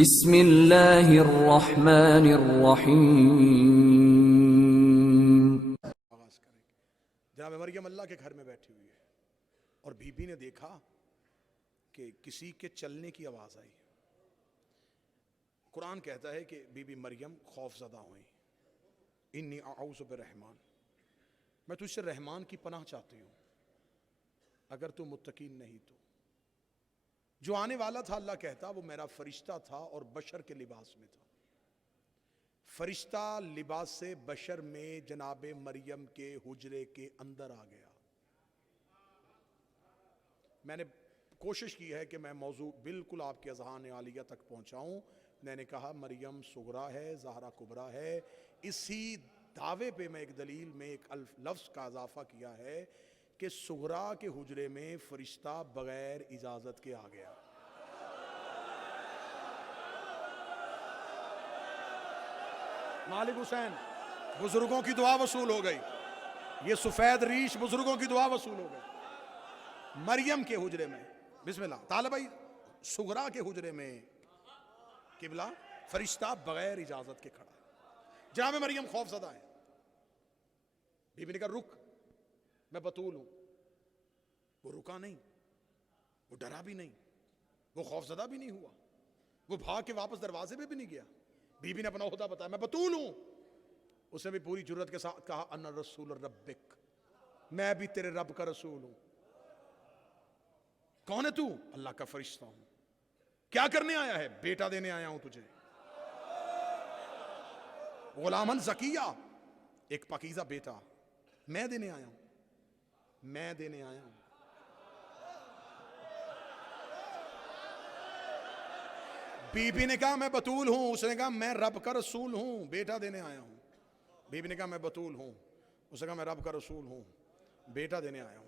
बिस्मिल्लाहिर्रहमानिर्रहीम। आगाज करेंगे। जनाब मरियम अल्लाह के घर में बैठी हुई है और बीबी ने देखा कि किसी के चलने की आवाज आई। कुरान कहता है कि बीबी मरियम खौफजदा हुई। इन्नी आऊज़ु बिर्रहमान, मैं तुझसे रहमान की पनाह चाहती हूँ अगर तू मुत्तकीन नहीं तो। जो आने वाला था अल्लाह कहता वो मेरा फरिश्ता था और बशर के लिबास में था। फरिश्ता लिबास से बशर में जनाबे मरियम के हुजरे के अंदर आ गया। मैंने कोशिश की है कि मैं मौजू बिल्कुल आपके अज़हान आलिया तक पहुंचाऊं। मैंने कहा मरियम सुगरा है, ज़हरा कुबरा है। इसी दावे पे मैं एक दलील में एक लफ्ज़ का इजाफा किया है कि सुगरा के हुजरे में फरिश्ता बगैर इजाज़त के आ गया। मालिक हुसैन, बुजुर्गों की दुआ वसूल हो गई। ये सफेद रीश बुजुर्गों की दुआ वसूल हो गई। मरियम के हुजरे में बिस्मिल्लाह ताला भाई, सुगरा के हुजरे में किबला फरिश्ता बगैर इजाजत के खड़ा। जनाब मरियम खौफजदा है। बीबी ने कहा रुक, मैं बतूल हूं। वो रुका नहीं, वो डरा भी नहीं, वो खौफजदा भी नहीं हुआ, वो भाग के वापस दरवाजे पे भी नहीं गया। बीबी ने अपना ओहदा बताया, मैं बतूल हूं। उसने भी पूरी जुर्रत के साथ कहा अन्ना रसूल रब्बिक, मैं भी तेरे रब का रसूल हूं। कौन है तू? अल्लाह का फरिश्ता हूं। क्या करने आया है? बेटा देने आया हूं तुझे। गुलामन ज़किया, एक पाकीज़ा बेटा मैं देने आया हूं, मैं देने आया हूं। बीबी ने कहा मैं बतूल हूं। उसने कहा मैं रब का रसूल हूं, बेटा देने आया हूं। बीबी ने कहा मैं बतूल हूं। उसने कहा मैं रब का रसूल हूं, बेटा देने आया हूं।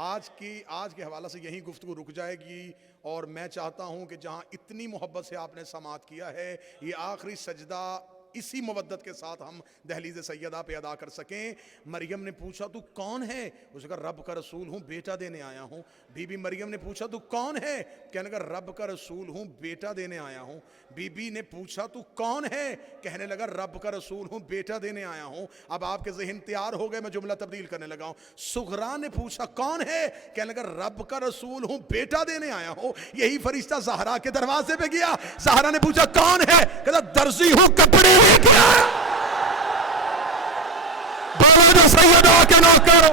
आज के हवाला से यही गुफ्तगू रुक जाएगी और मैं चाहता हूं कि जहां इतनी मोहब्बत से आपने समात किया है, ये आखिरी सजदा इसी मुवद्दत के साथ हम दहलीज़ सैयदा पे अदा कर सकें। मरियम ने पूछा तू कौन है? उसने कहा रब का रसूल हूँ, बेटा देने आया हूँ। बीबी मरियम ने पूछा तू कौन है? कहने लगा रब का रसूल हूँ, बेटा देने आया हूँ। बीबी ने पूछा तू कौन है? कहने लगा रब का रसूल हूँ, बेटा देने आया हूँ। अब आपके ज़हन तैयार हो गए, मैं जुमला तब्दील करने लगा हूँ। सुगरा ने पूछा कौन है? कहने लगा रब का रसूल हूँ, बेटा देने आया हूँ। यही फरिश्ता ज़हरा के दरवाजे पे गया। ज़हरा ने पूछा कौन है? कहता दर्जी हूँ, कपड़े क्या बोलो सैयदा के नौकर।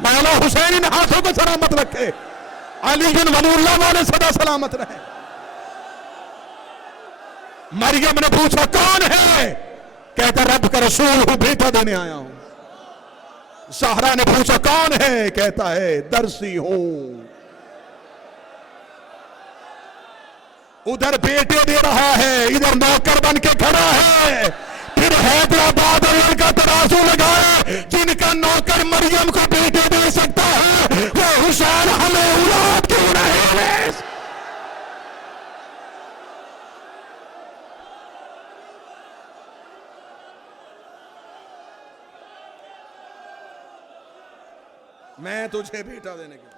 मौला हुसैन इन हाथों को सलामत रखे, अली बिन वलीउल्लाह वाले सदा सलामत रहे। मरियम ने पूछा कौन है? कहता रब का रसूल हूं, बेटा देने आया हूं। ज़हरा ने पूछा कौन है? कहता है दर्जी हूं। उधर बेटे दे रहा है, इधर नौकर बन के खड़ा है। फिर हैदराबाद अमर का तराजू लगाया, जिनका नौकर मरियम को बेटे दे सकता है वो हुसैन हमें औलाद क्यों नहीं? मैं तुझे बेटा देने के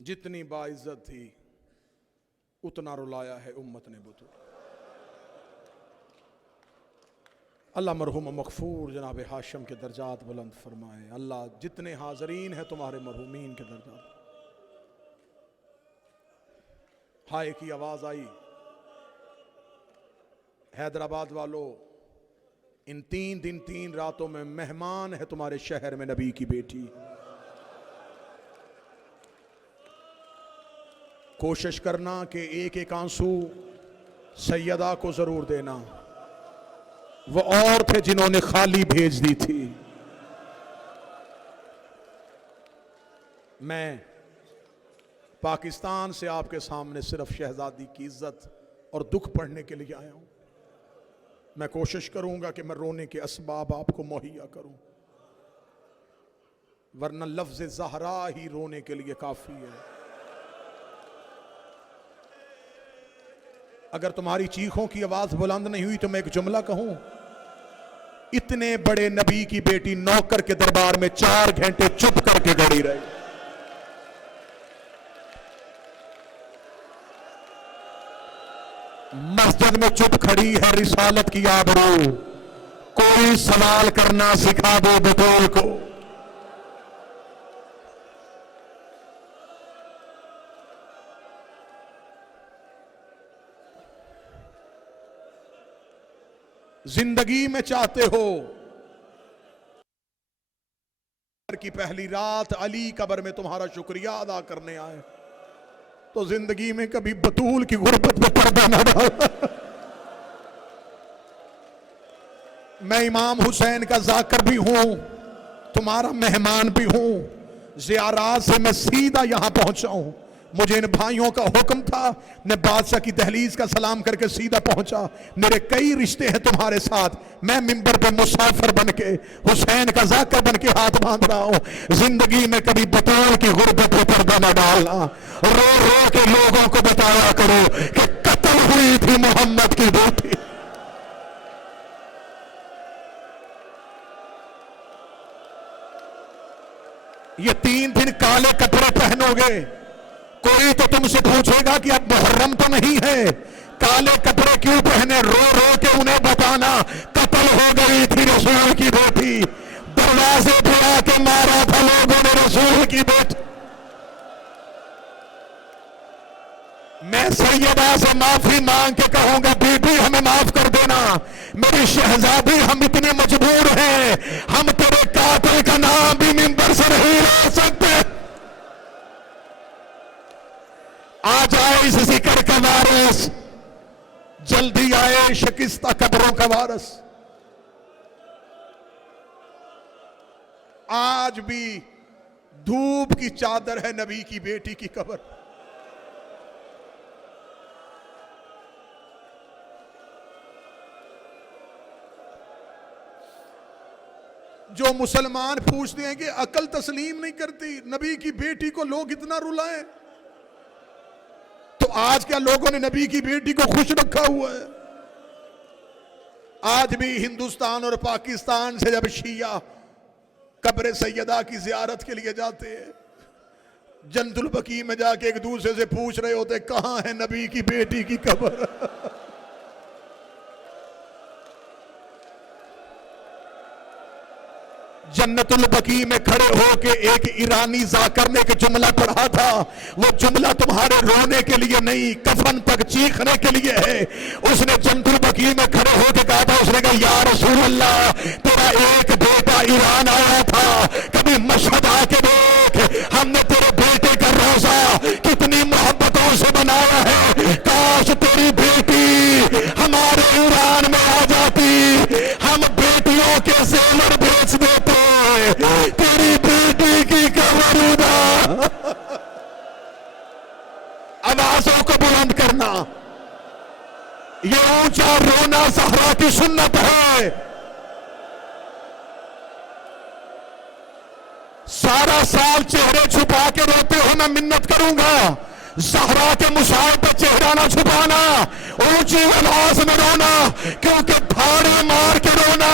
जितनी बाइज्जत थी उतना रुलाया है उम्मत ने बुतूल। अल्लाह मरहूम मगफूर जनाब हाशिम के दर्जात बुलंद फरमाए। अल्लाह जितने हाजरीन हैं तुम्हारे मरहूमीन के दर्जात। हाय की आवाज आई। हैदराबाद वालों, इन 3 दिन 3 रातों में मेहमान है तुम्हारे शहर में नबी की बेटी। कोशिश करना कि एक एक आंसू सैयदा को जरूर देना। वो और थे जिन्होंने खाली भेज दी थी। मैं पाकिस्तान से आपके सामने सिर्फ शहजादी की इज्जत और दुख पढ़ने के लिए आया हूं। मैं कोशिश करूंगा कि मैं रोने के असबाब आपको मुहैया करूं, वरना लफ्ज ज़हरा ही रोने के लिए काफी है। अगर तुम्हारी चीखों की आवाज बुलंद नहीं हुई तो मैं एक जुमला कहूं, इतने बड़े नबी की बेटी नौकर के दरबार में 4 घंटे चुप करके खड़ी रही। मस्जिद में चुप खड़ी है रिसालत की आबरू, कोई सवाल करना सिखा दो बतूल को। जिंदगी में चाहते हो की पहली रात अली कब्र में तुम्हारा शुक्रिया अदा करने आए, तो जिंदगी में कभी बतूल की गुर्बत में पर्दा ना डाला। मैं इमाम हुसैन का जाकर भी हूं, तुम्हारा मेहमान भी हूं। ज़ियारात से मैं सीधा यहां पहुंचा हूं। मुझे इन भाइयों का हुक्म था, मैं बादशाह की दहलीज का सलाम करके सीधा पहुंचा। मेरे कई रिश्ते हैं तुम्हारे साथ, मैं मिंबर पे मुसाफिर बन के हुसैन का जाकर बन के हाथ बांध रहा हूं। जिंदगी में कभी बतौर की गुर्बत पे पर्दा न डालना। रो रो के लोगों को बताया करो कि कत्ल हुई थी मोहम्मद की बेटी। ये 3 दिन काले कपड़े पहनोगे, कोई तो तुमसे पूछेगा कि अब मुहर्रम तो नहीं है, काले कपड़े क्यों पहने? रो रो के उन्हें बताना कत्ल हो गई थी रसूल की बेटी, दरवाजे पे आके मारा था लोगों ने रसूल की बेटी। मैं सैयदा से माफी मांग के कहूंगा, बीबी हमें माफ कर देना, मेरी शहजादी, हम इतने मजबूर हैं, हम तेरे कातिल का नाम भी मिंबर से नहीं ला सकते। आ जाए इस जिक्र का वारिस, जल्दी आए शिकस्ता कब्रों का वारिस। आज भी धूप की चादर है नबी की बेटी की कब्र। जो मुसलमान पूछते हैं कि अकल तस्लीम नहीं करती, नबी की बेटी को लोग इतना रुलाएं, तो आज क्या लोगों ने नबी की बेटी को खुश रखा हुआ है? आज भी हिंदुस्तान और पाकिस्तान से जब शिया कब्र सैयदा की जियारत के लिए जाते हैं, जन्नतुल बकी में जाके एक दूसरे से पूछ रहे होते कहां है नबी की बेटी की कब्र। जन्नतुल बकी में खड़े होके एक ईरानी जाकर ने एक जुमला पढ़ा था, वो जुमला तुम्हारे रोने के लिए नहीं, कफन तक चीखने के लिए है। उसने जन्नतुल बकी में खड़े होके कहा था, उसने कहा या रसूल अल्लाह, तेरा एक बेटा ईरान आया था, कभी मशहद आके देख, हमने तेरे बेटे का रोजा कितनी मोहब्बतों से बनाया है, काश तेरी बेटी हमारे ईरान में आ जाती, हम बेटियों के ज़ेवर बेच देते, तेरी बेटी की कब्र उदा। आवाजों को बुलंद करना, ये ऊंचा रोना ज़हरा की सुन्नत है। सारा साल चेहरे छुपा के रोते हो, मैं मिन्नत करूंगा ज़हरा के मुशाह पे चेहरा ना छुपाना, ऊंची आवाज में रोना, क्योंकि भाड़े मार के रोना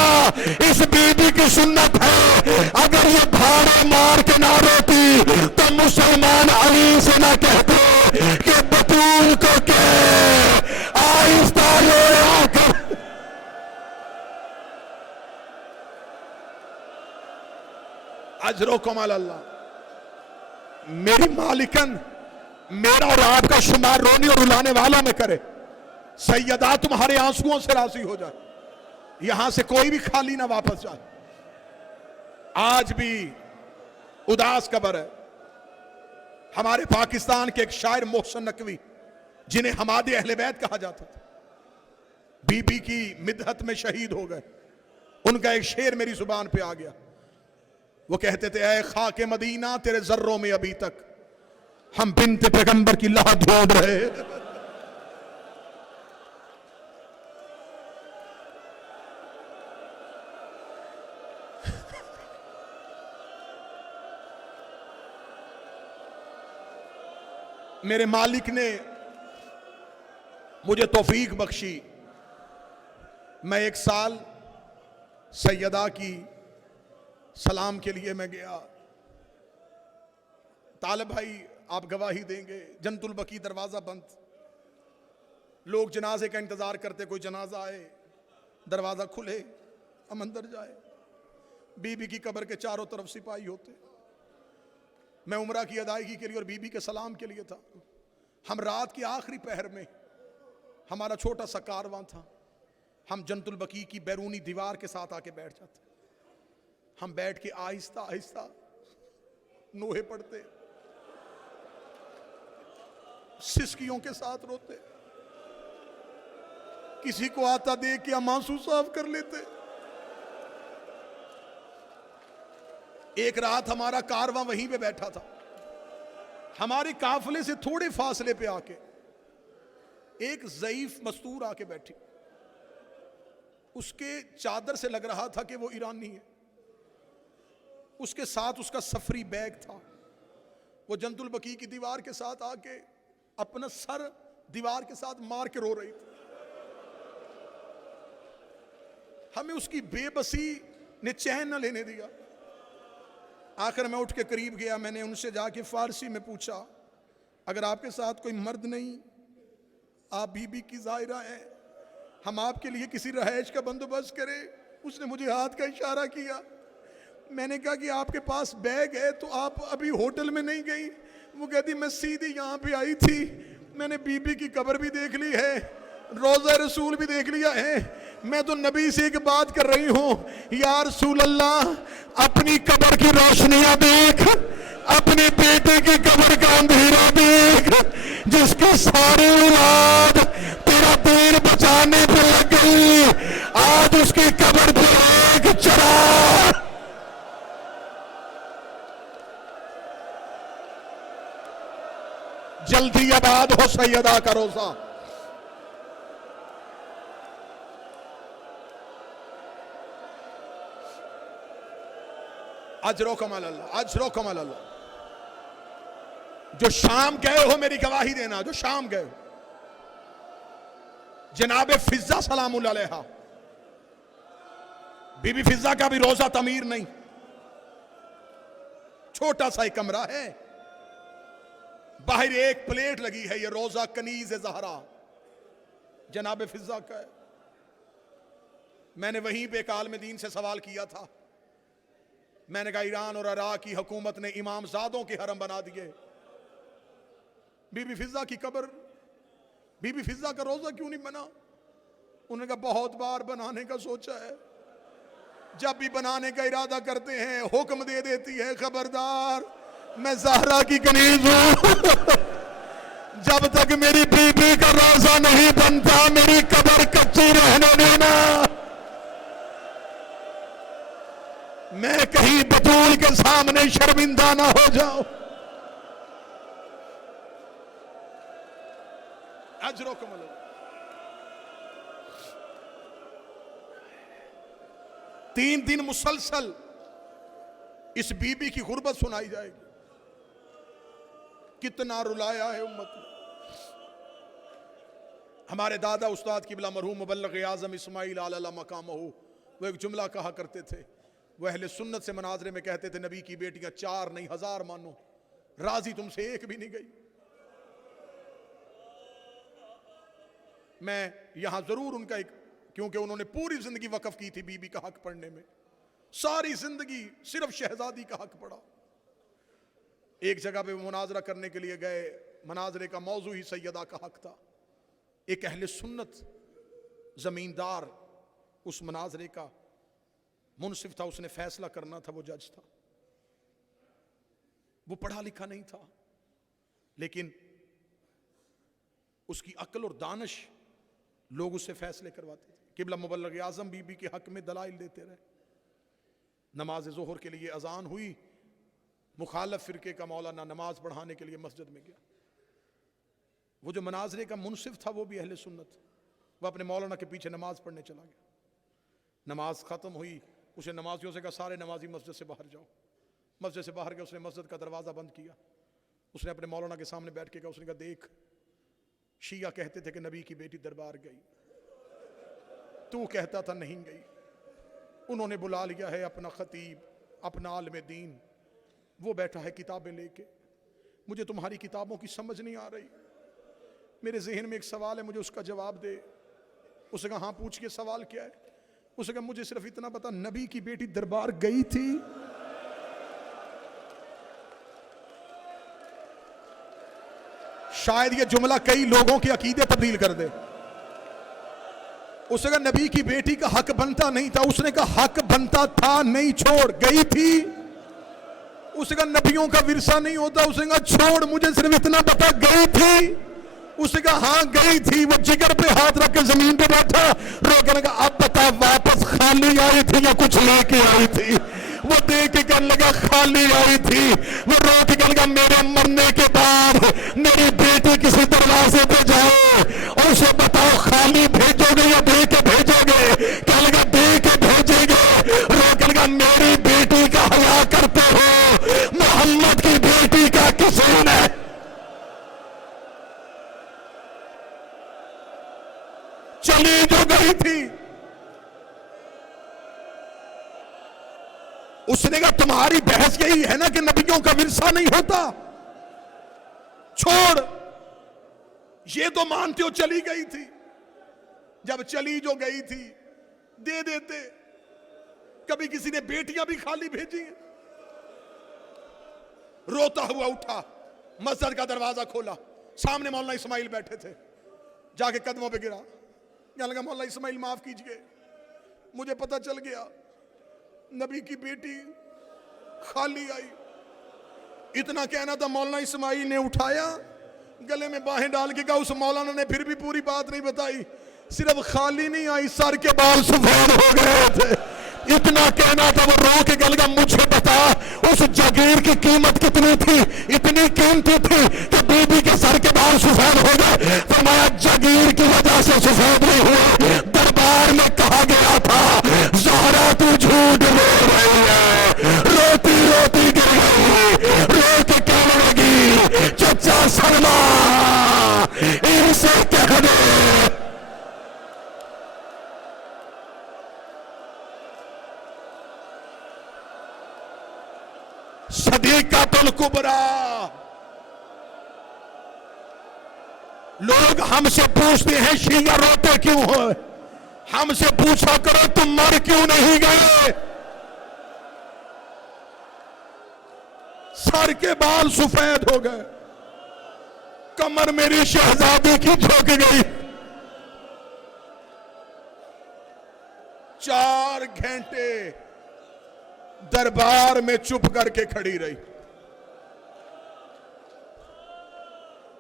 इस बीबी की सुन्नत है। अगर ये भाड़े मार के ना रोती तो मुसलमान अली से ना कहते कि बतूल को के आहिस्ता रोया कर। अजरुकुम अल्लाह। मेरी मालिकन मेरा और आपका शुमार रोने और रुलाने वालों में करे। सैयदा तुम्हारे आंसुओं से राजी हो जाए, यहां से कोई भी खाली ना वापस जाए। आज भी उदास कब्र है। हमारे पाकिस्तान के एक शायर मोहसिन नकवी, जिन्हें हमादे अहले बैत कहा जाता था, बीबी की मिदहत में शहीद हो गए। उनका एक शेर मेरी जुबान पे आ गया, वो कहते थे ऐ खाके मदीना तेरे जर्रों में अभी तक हम बिन्ते पैगंबर की लाह ढूंढ रहे। मेरे मालिक ने मुझे तौफीक बख्शी। मैं एक साल सैयदा की सलाम के लिए मैं गया। तालिब भाई आप गवाही देंगे, जन्नतुल बकी दरवाजा बंद, लोग जनाजे का इंतजार करते, कोई जनाजा आए दरवाजा खुले हम अंदर जाए। बीबी की कब्र के चारों तरफ सिपाही होते। मैं उम्रा की अदायगी के लिए और बीबी के सलाम के लिए था। हम रात की आखिरी पहर में, हमारा छोटा सा कारवां था, हम जन्नतुल बकी की बैरूनी दीवार के साथ आके बैठ जाते। हम बैठ के आहिस्ता आहिस्ता नोहे पढ़ते, सिसकियों के साथ रोते। किसी को आता देख के हम आंसू साफ कर लेते। एक रात हमारा कारवां वहीं पे बैठा था। हमारे काफिले से थोड़े फासले पे आके एक ज़ईफ मस्तूर आके बैठी। उसके चादर से लग रहा था कि वो ईरानी है। उसके साथ उसका सफरी बैग था। वो जन्नतुल बकी की दीवार के साथ आके अपना सर दीवार के साथ मार के रो रही थी। हमें उसकी बेबसी ने चैन न लेने दिया। आखिर मैं उठ के करीब गया। मैंने उनसे जाके फारसी में पूछा, अगर आपके साथ कोई मर्द नहीं, आप बीबी की ज़ाहिरा हैं, हम आपके लिए किसी रहायश का बंदोबस्त करें। उसने मुझे हाथ का इशारा किया। मैंने कहा कि आपके पास बैग है तो आप अभी होटल में नहीं गई? वो कहती मैं सीधी यहाँ पे आई थी, मैंने बीबी की कब्र भी देख ली है, रोज़ा रसूल भी देख लिया है, मैं तो नबी से एक बात कर रही हूँ, या रसूल अल्लाह अपनी कब्र की रोशनियां देख, अपने बेटे की कब्र का अंधेरा देख, जिसकी सारी औलाद तेरा दीन बचाने पे लग गई, आज उसकी कब्र पे एक चराग। जल्दी आबाद हो सैयदा का रोजा। अजरो कमल अल्लाह, अजरो कमल अल्लाह। जो शाम गए हो मेरी गवाही देना, जो शाम गए हो। जनाबे फिजा सलामुल्लाह अलैहा, बीबी फिजा का भी रोजा तमीर नहीं, छोटा सा एक कमरा है, बाहर एक प्लेट लगी है, ये रोजा कनीज ज़हरा जनाबे फिजा का है। मैंने वहीं पे काल में दीन से सवाल किया था। मैंने कहा ईरान और इराक की हुकूमत ने इमामजादों के हरम बना दिए, बीबी फिजा की कब्र, बीबी फिजा का रोजा क्यों नहीं बना? उन्होंने कहा बहुत बार बनाने का सोचा है, जब भी बनाने का इरादा करते हैं हुक्म दे देती है खबरदार मैं ज़हरा की कनीज हूं, जब तक मेरी बीबी का रोजा नहीं बनता मेरी कब्र कच्ची रहने देना। मैं कहीं बतूल के सामने शर्मिंदा ना हो जाऊं। अजरो कमल। 3 दिन मुसलसल इस बीबी की गुर्बत सुनाई जाएगी। कितना रुलाया है उम्मत ने। हमारे दादा उस्ताद किबला मरहूम मुबल्लिग आज़म इस्माइल आला मकामहू, वो एक जुमला कहा करते थे। वो अहले सुन्नत से मनाजरे में कहते थे नबी की बेटियां 4 नहीं 1000 मानो, राजी तुमसे एक भी नहीं गई। मैं यहां जरूर उनका एक, क्योंकि उन्होंने पूरी जिंदगी वक्फ की थी बीबी का हक पढ़ने में, सारी जिंदगी सिर्फ शहजादी का हक पढ़ा। एक जगह पे मुनाजरा करने के लिए गए, मनाजरे का मौजू ही सैयदा का हक था। एक अहले सुन्नत जमींदार उस मनाजरे का मुनसिफ था, उसने फैसला करना था, वो जज था। वो पढ़ा लिखा नहीं था, लेकिन उसकी अक्ल और दानिश लोग उससे फैसले करवाते थे। किबला मुबल्लिग आज़म बीबी के हक में दलाइल देते रहे। नमाज ज़ोहर के लिए अजान हुई, मुखालफ फ़िरके का मौलाना नमाज पढ़ाने के लिए मस्जिद में गया। वो जो मनाजरे का मुनसिफ था वो भी अहले सुन्नत, वह अपने मौलाना के पीछे नमाज पढ़ने चला गया। नमाज ख़त्म हुई, उसे नमाजियों से कहा सारे नमाजी मस्जिद से बाहर जाओ। मस्जिद से बाहर गया, उसने मस्जिद का दरवाज़ा बंद किया। उसने अपने मौलाना के सामने बैठ के कहा, उसने कहा देख, शिया कहते थे कि नबी की बेटी दरबार गई, तू कहता था नहीं गई। उन्होंने बुला लिया है अपना खतीब, अपना आलिम दीन, वो बैठा है किताबें लेके। मुझे तुम्हारी किताबों की समझ नहीं आ रही, मेरे जहन में एक सवाल है, मुझे उसका जवाब दे। उसने कहा हाँ पूछ के, सवाल क्या है? उसने कहा मुझे सिर्फ इतना पता, नबी की बेटी दरबार गई थी। शायद ये जुमला कई लोगों के अकीदे तब्दील कर दे। उसने कहा नबी की बेटी का हक बनता नहीं था। उसने कहा हक बनता था, नहीं छोड़, गई थी। उसने कहा नबियों का विरसा नहीं होता। उसने कहा छोड़, मुझे सिर्फ इतना पता, गई थी। उसने कहा हाँ गई थी। वो जिगर पे हाथ रख के जमीन पे बैठा, रोकने का अब बता वापस खाली आई थी या कुछ लेके आई थी? वो देख के कहने लगा खाली आई थी। वो रो के कहने लगा मेरे मरने के बाद मेरी बेटी किसी दरवाजे पे जाए और उसे बताओ खाली भेजोगे या दे के भेजोगे? कहने लगा दे के भेजेंगे। रो के लगा मेरी बेटी का हया करते हो, मोहम्मद की बेटी का किसी ने। चली जो गई थी। उसने कहा तुम्हारी बहस यही है ना कि नबियों का विरसा नहीं होता? छोड़, ये तो मानते हो चली गई थी। जब चली जो गई थी दे देते। कभी किसी ने बेटियां भी खाली भेजी हैं। रोता हुआ उठा, मस्जिद का दरवाजा खोला, सामने मौलाना इस्माइल बैठे थे। जाके कदमों पे गिरा, कहने लगा मौलाना इस्माइल माफ कीजिए, मुझे पता चल गया नबी की बेटी खाली आई। इतना कहना था, मौलाना इस्माइल ने उठाया, गले में बाहें डाल के कहा। उस मौलाना ने फिर भी पूरी बात नहीं बताई, सिर्फ खाली नहीं आई, सर के बाल सफेद हो गए थे। इतना कहना था। वो रो के गल का मुझे बता उस जागीर की कीमत कितनी थी? इतनी कीमती थी कि बीबी के सर के बाल सफेद हो गए। फरमाया जागीर की वजह से सफेद नहीं हुए, दरबार में कहा गया था ज़हरा तू झूठ बोल रही है। रोती रोती गिर गई, रो के कहने लगी चचा सलमा इनसे कह दे सदीक़तुल कुबरा। लोग हमसे पूछते हैं शिया रोते क्यों हो? हमसे पूछा करो तुम मर क्यों नहीं गए? सर के बाल सफेद हो गए, कमर मेरी शहजादी की झुक गई। 4 घंटे दरबार में चुप करके खड़ी रही।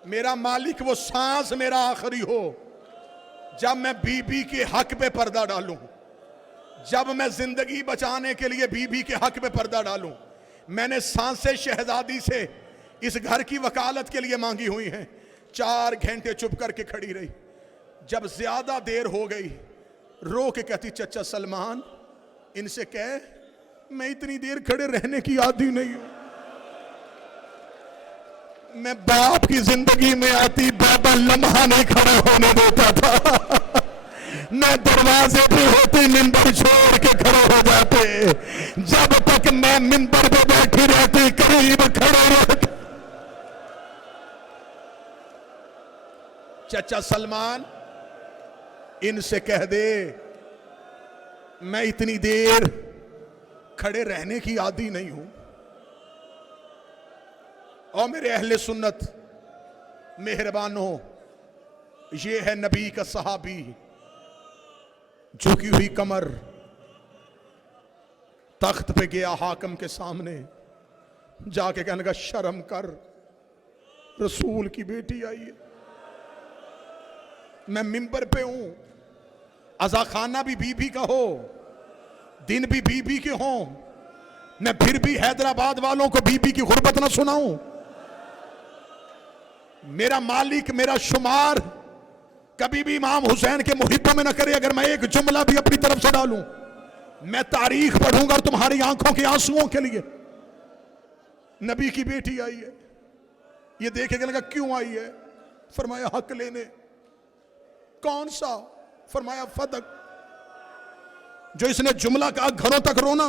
मेरा मालिक वो सांस मेरा आखिरी हो जब मैं बीबी के हक पे पर्दा डालूं, जब मैं जिंदगी बचाने के लिए बीबी के हक पे पर्दा डालूं। मैंने सांसें शहजादी से इस घर की वकालत के लिए मांगी हुई हैं। 4 घंटे चुप करके खड़ी रही। जब ज्यादा देर हो गई रो के कहती चचा सलमान इनसे कह मैं इतनी देर खड़े रहने की आदी नहीं हूं। मैं बाप की जिंदगी में आती बाबा लम्हा नहीं खड़ा होने देता था। मैं दरवाजे पे होती मिंबर छोड़ के खड़े हो जाते। जब तक मैं मिंबर पे बैठी रहती करीब खड़े रहते। चचा सलमान इनसे कह दे मैं इतनी देर खड़े रहने की आदी नहीं हूं। और मेरे अहले सुन्नत मेहरबानों, ये है नबी का सहाबी, झुकी हुई कमर तख्त पे गया हाकम के सामने जाके कहने का शर्म कर, रसूल की बेटी आई है। मैं मिंबर पे हूं, अज़ा खाना भी बीबी का हो, दिन भी बीबी के हों, मैं फिर भी हैदराबाद वालों को बीबी की गुर्बत ना सुनाऊं। मेरा मालिक मेरा शुमार कभी भी इमाम हुसैन के मुहिब्बों में ना करे। अगर मैं एक जुमला भी अपनी तरफ से डालूं, मैं तारीख पढ़ूंगा तुम्हारी आंखों के आंसुओं के लिए। नबी की बेटी आई है, ये देखेगा लगा क्यों आई है? फरमाया हक लेने। कौन सा? फरमाया फदक। जो इसने जुमला कहा घरों तक रोना,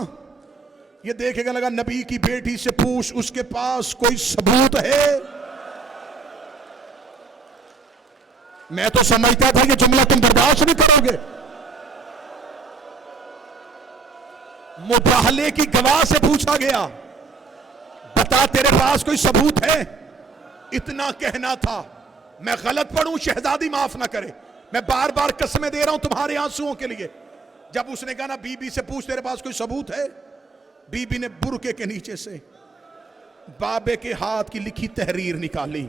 ये देखेगा लगा नबी की बेटी से पूछ उसके पास कोई सबूत है। मैं तो समझता था कि जुमला तुम बर्दाश्त नहीं करोगे। मुबाहले की गवाह से पूछा गया, बता तेरे पास कोई सबूत है? इतना कहना था। मैं गलत पढ़ूं शहजादी माफ ना करे, मैं बार बार कसमें दे रहा हूं तुम्हारे आंसुओं के लिए। जब उसने कहा ना बीबी से पूछ तेरे पास कोई सबूत है, बीबी ने बुरके के नीचे से बाबे के हाथ की लिखी तहरीर निकाली।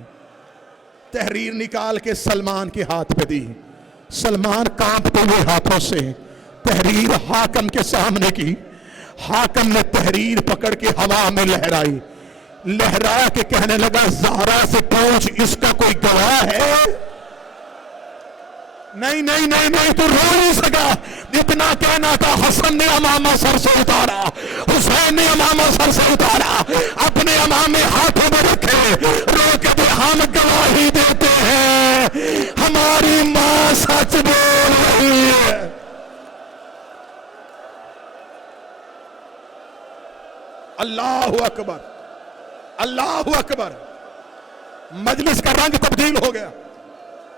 तहरीर निकाल के सलमान के हाथ पे दी। सलमान कांपते हुए हाथों से तहरीर हाकम के सामने की। हाकम ने तहरीर पकड़ के हवा में लहराई। लहरा के कहने लगा ज़हरा से पूछ इसका कोई गवाह है? नहीं नहीं नहीं नहीं, तू रो नहीं सका। इतना कहना था, हसन ने अमामा सर से उतारा, हुसैन ने अमामा सर से उतारा, अपने अमामे हाथों में रखे, रो के दे हम गवाही देते हैं हमारी मां सच बोल रही है। अल्लाहु अकबर, अल्लाहु अकबर। मजलिस का रंग तब्दील हो गया।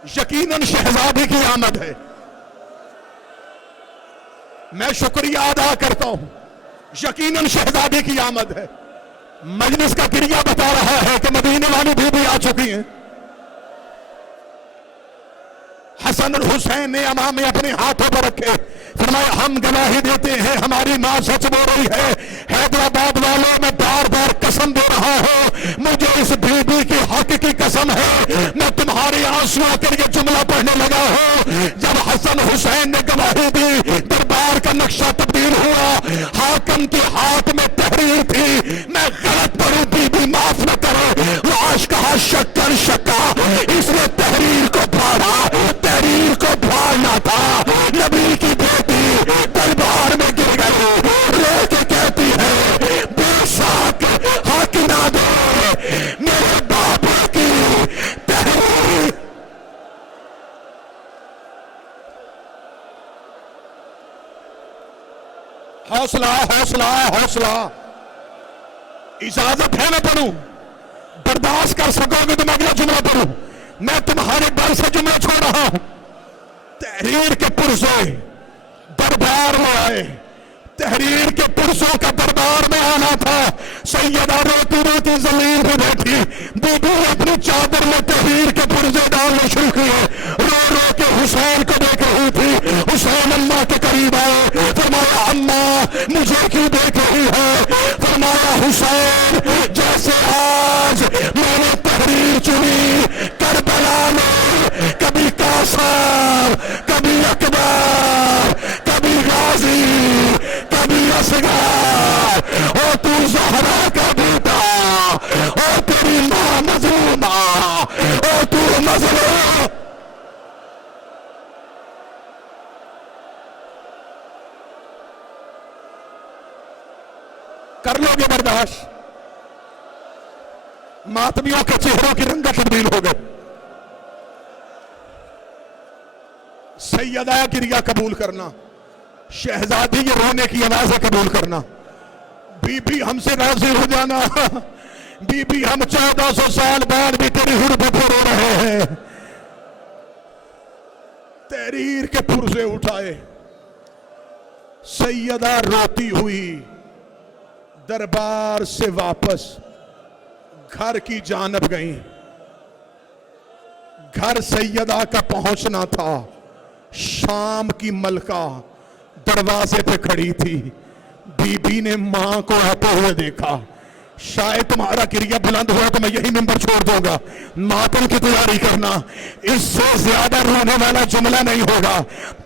यकीनन शहजादी की आमद है। मैं शुक्रिया अदा करता हूं, यकीनन शहजादी की आमद है। मजलिस का गिरिया बता रहा है कि मदीने वाली बीबी आ चुकी हैं। हसन और हुसैन ने अमामे अपने हाथों पर रखे, फरमाया हम गवाही देते हैं हमारी मां सच बोल रही है। हैदराबाद वालों में बार बार कसम दे रहा हूं, मुझे इस बीबी के हक की कसम है। मैं तुम्हारे आंसुओं के लिए जुमला पढ़ने लगा हूं। जब हसन हुसैन ने गवाही दी, दरबार का नक्शा तब्दील हुआ। हाकिम के हाथ में तहरीर थी। मैं गलत पढ़ू, बीबी माफ न करे। लाश कहा शक्कर शक्का, इसने तहरीर को फाड़ा। तहरीर को फाड़ना था। नबी की बेटी दरबार में गिर गई, रो के कहती है बेशक हक ना दे मेरे बाबा की तहरीर। हौसला हौसला हौसला। इजाजत है मैं पढ़ूं? बर्दाश्त कर सकोगे तो मैं अगला जुमला पढ़ूं? मैं तुम्हारे डर से जुमला छोड़ रहा हूं। तहरीर के पुरज़े दरबार में आए। तहरीर के पुरज़ों का दरबार में आना था। सैयदा रोती रोती जमीन पे बैठी। बीबी ने अपनी चादर में तहरीर के पुरज़े डालने शुरू किए। रो रो के हुसैन को देख रही थी। हुसैन अम्मा के करीब आए। फरमाया अम्मा मुझे क्यों देख रही है? फरमाया हुसैन जैसे आज मैंने तहरीर चुनी, करबला में कभी कासर, कभी अकबर, कभी गाजी, कभी असगर, और तू ज़हरा का बेटा, और तेरी मां मजलूमा, और तू मजलूम। कर लोगे बर्दाश्त? मातमियों के चेहरों की रंगत तब्दील हो गई। सैयदा गिरिया कबूल करना, शहजादी के रोने की आवाज़ें कबूल करना। बीबी हमसे राजी हो जाना। बीबी हम 1400 साल बाद भी तेरी हुर्बत पर रो रहे हैं। तहरीर के पुरज़े उठाए। सैयदा रोती हुई दरबार से वापस घर की जानब गई। घर सैयदा का पहुंचना था। शाम की मलका दरवाजे पे खड़ी थी। बीबी ने मां को आते हुए देखा। शायद तुम्हारा क्रिया बुलंद हुआ तो मैं यही मिंबर छोड़ दूंगा। मातम की तैयारी करना, इससे ज्यादा रोने वाला जुमला नहीं होगा।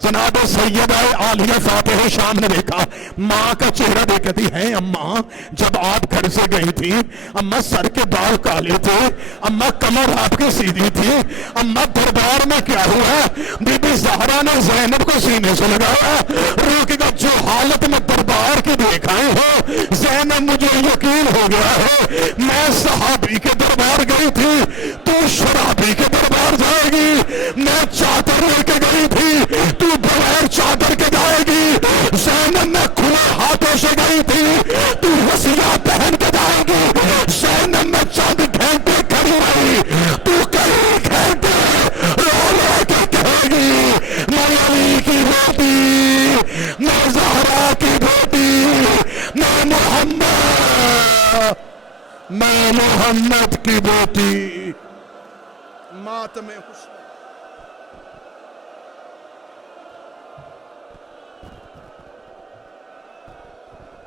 जनाब सैयदा आलिया फातिहा शाम ने देखा, माँ का चेहरा देखती है, अम्मा जब आप घर से गई थी, अम्मा सर के बाल काले थे, अम्मा कमर आपकी सीधी थी, अम्मा दरबार में क्या हुआ? बीबी ज़हरा ने ज़ैनब को सीने से लगाया। रोकेगा जो हालत में दरबार की देखाए हो ज़ैनब, मुझे यकीन हो गया है मैं सहाबी के दरबार गई थी, तू शराबी के दरबार जाएगी। मैं चादर लेके गई थी, तू बगैर चादर के जाएगी। ज़ैनब मैं खुले हाथों से गई थी, तू रसिया पहन के जाएगी। ज़ैनब मैं चंद घंटे खड़ी रही, तू कई घंटे रो रो के कहेगी मैं अली की बेटी, मैं ज़हरा की बेटी, मैं मोहम्मद की बेटी। मातम हुस्न